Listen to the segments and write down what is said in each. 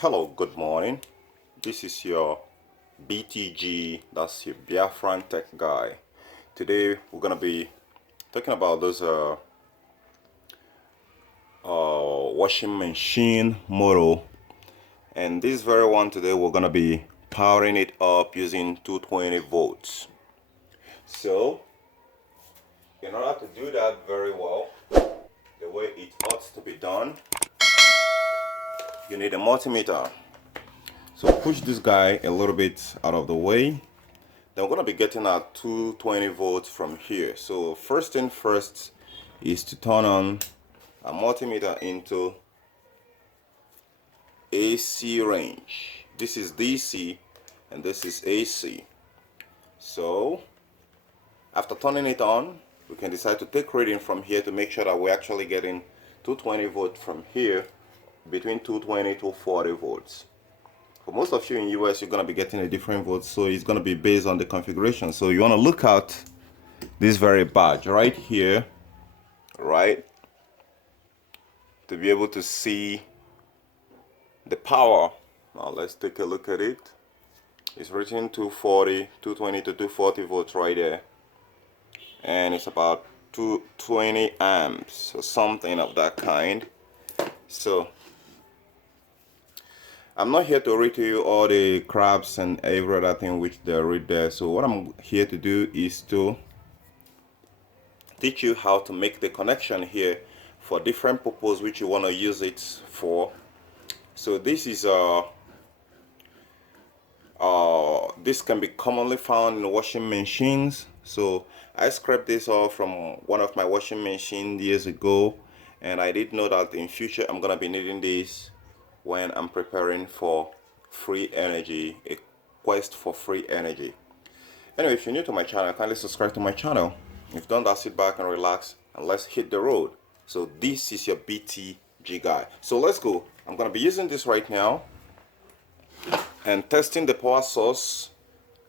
Hello, good morning. This is your BTG, that's your Biafran Tech Guy. Today we're gonna be talking about this washing machine model, and this very one today we're gonna be powering it up using 220 volts. So, in order to do that very well, the way it ought to be done, you need a multimeter. So push this guy a little bit out of the way. Then we're going to be getting our 220 volts from here. So first thing first is to turn on a multimeter into AC range. This is DC and this is AC. So after turning it on, we can decide to take reading from here to make sure that we're actually getting 220 volts from here, between 220 to 40 volts. For most of you in US, you're going to be getting a different volt, so it's going to be based on the configuration. So you want to look at this very badge right here, right, to be able to see the power. Now let's take a look at it. It's reaching 220 to 240 volts right there, and it's about 220 amps or something of that kind. So I'm not here to read to you all the crabs and every other thing which they read there. So what I'm here to do is to teach you how to make the connection here for different purpose which you want to use it for. So this is this can be commonly found in washing machines. So I scraped this off from one of my washing machines years ago, and I did know that in future I'm gonna be needing this when I'm preparing for free energy, a quest for free energy. Anyway, if you're new to my channel, kindly subscribe to my channel. If you've done that, sit back and relax and let's hit the road. So this is your BTG guy. So let's go. I'm going to be using this right now and testing the power source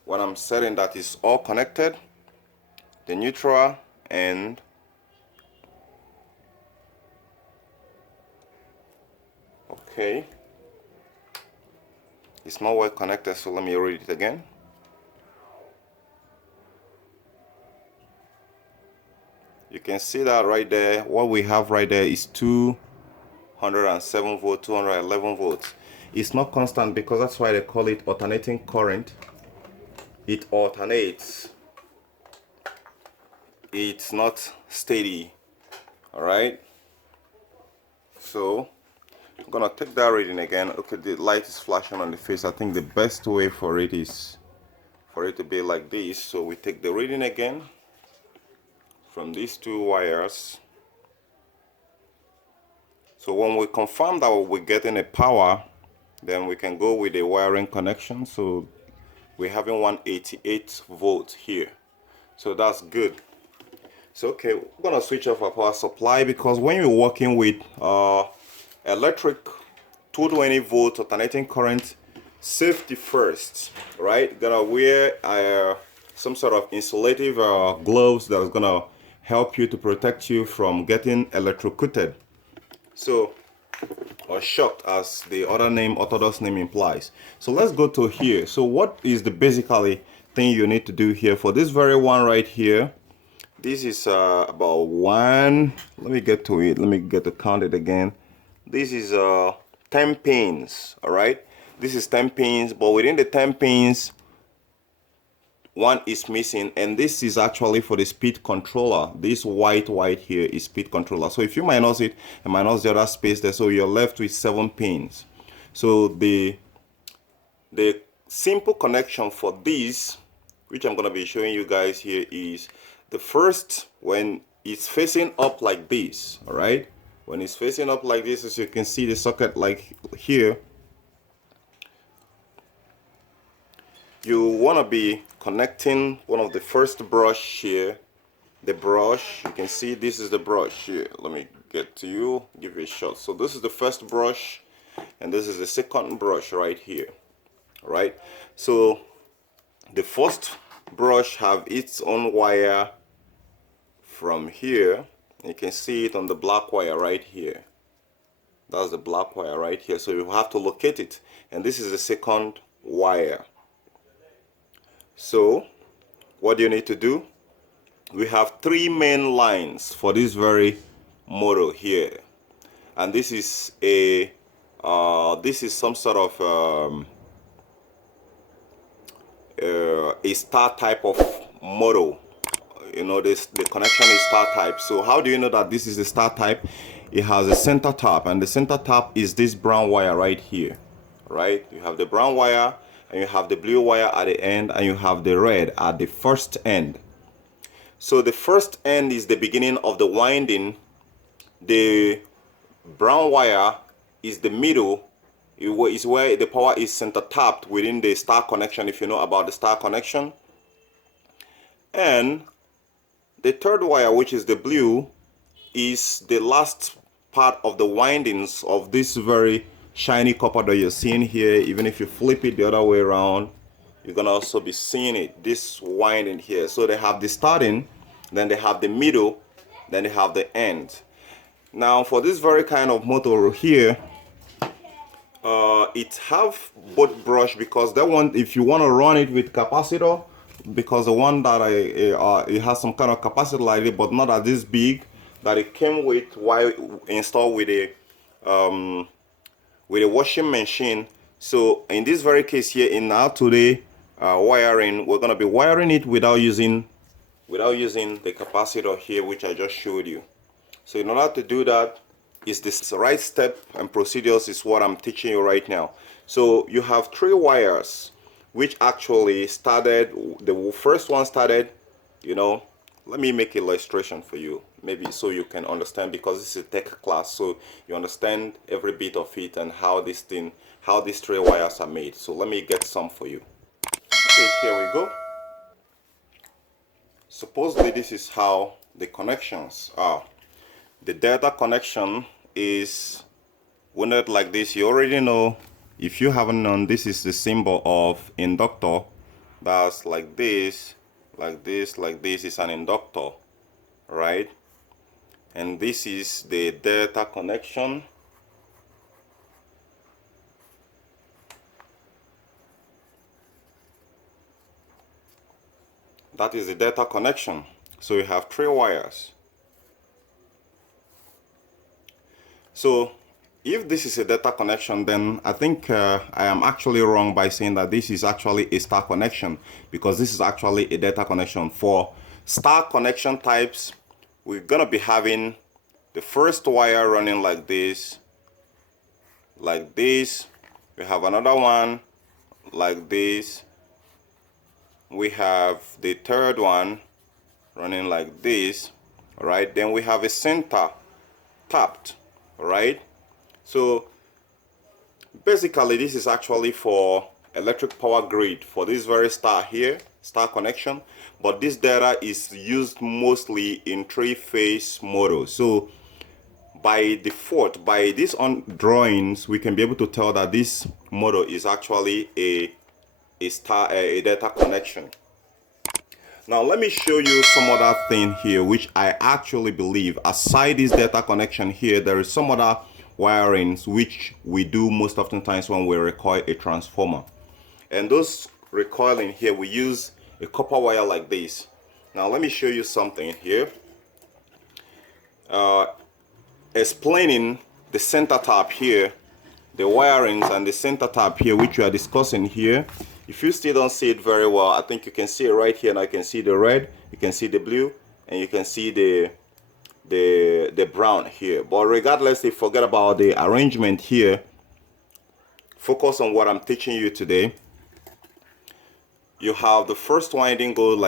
when I'm setting that is all connected, the neutral, and okay, it's not well connected, so let me read it again. You can see that right there. What we have right there is 207 volts, 211 volts. It's not constant because that's why they call it alternating current. It alternates. It's not steady. All right. So I'm gonna take that reading again. Okay, the light is flashing on the face. I think the best way for it is for it to be like this. So we take the reading again from these two wires. So when we confirm that we're getting a power, then we can go with the wiring connection. So we're having 188 volts here. So that's good. So okay, we're gonna switch off our power supply because when you're working with electric 220 volt alternating current, safety first, right? Gonna wear some sort of insulative gloves that is gonna help you to protect you from getting electrocuted, so, or shocked, as the other name, orthodox name, implies. So let's go to here. So what is the basically thing you need to do here for this very one right here? This is about one, let me get to it, let me get to count it again. This is 10 pins, all right? This is 10 pins, but within the 10 pins, one is missing, and this is actually for the speed controller. This white here is speed controller. So if you minus it and minus the other space there, so you're left with 7 pins. So the simple connection for this, which I'm going to be showing you guys here, is the first, when it's facing up like this, all right? When it's facing up like this, as you can see the socket like here, you want to be connecting one of the first brush here. The brush, you can see this is the brush here. Let me get to you, give you a shot. So this is the first brush, and this is the second brush right here. All right, so the first brush have its own wire from here. You can see it on the black wire right here. That's the black wire right here. So you have to locate it. And this is the second wire. So what do you need to do? We have 3 main lines for this very model here. And this is a this is some sort of a star type of model. You know, the connection is star type. So how do you know that this is the star type? It has a center tap, and the center tap is this brown wire right here, right? You have the brown wire, and you have the blue wire at the end, and you have the red at the first end. So the first end is the beginning of the winding. The brown wire is the middle. Is where the power is center tapped within the star connection, if you know about the star connection. And the third wire, which is the blue, is the last part of the windings of this very shiny copper that you're seeing here. Even if you flip it the other way around, you're gonna also be seeing it, this winding here. So they have the starting, then they have the middle, then they have the end. Now for this very kind of motor here, it have both brush, because that one, if you want to run it with capacitor, because the one that it has some kind of capacitor like it, but not that this big, that it came with while installed with a washing machine. So in this very case here, in our today wiring, we're gonna be wiring it without using the capacitor here, which I just showed you. So in order to do that, is this right step and procedures is what I'm teaching you right now. So you have 3 wires, which actually started, the first one started, you know, let me make an illustration for you, maybe so you can understand, because this is a tech class, so you understand every bit of it and how these 3 wires are made. So let me get some for you. Okay, here we go. Supposedly this is how the connections are. The delta connection is wounded like this. You already know, if you haven't known, this is the symbol of inductor. That's like this, like this, like this is an inductor, right? And this is the delta connection. That is the delta connection. So you have 3 wires. So if this is a delta connection, then I think I am actually wrong by saying that this is actually a star connection, because this is actually a delta connection. For star connection types, we're gonna be having the first wire running like this, like this. We have another one like this. We have the third one running like this. All right, then we have a center tapped. All right, so basically this is actually for electric power grid for this very star here, star connection, but this data is used mostly in 3-phase models. So by default, by these on drawings, we can be able to tell that this model is actually a data connection. Now let me show you some other thing here, which I actually believe, aside this data connection here, there is some other wirings which we do most often times when we recoil a transformer. And those recoiling here, we use a copper wire like this. Now let me show you something here. Explaining the center tap here, the wirings and the center tap here, which we are discussing here. If you still don't see it very well, I think you can see it right here. And I can see the red, you can see the blue, and you can see the brown here. But regardless, if you forget about the arrangement here, focus on what I'm teaching you today. You have the first winding go like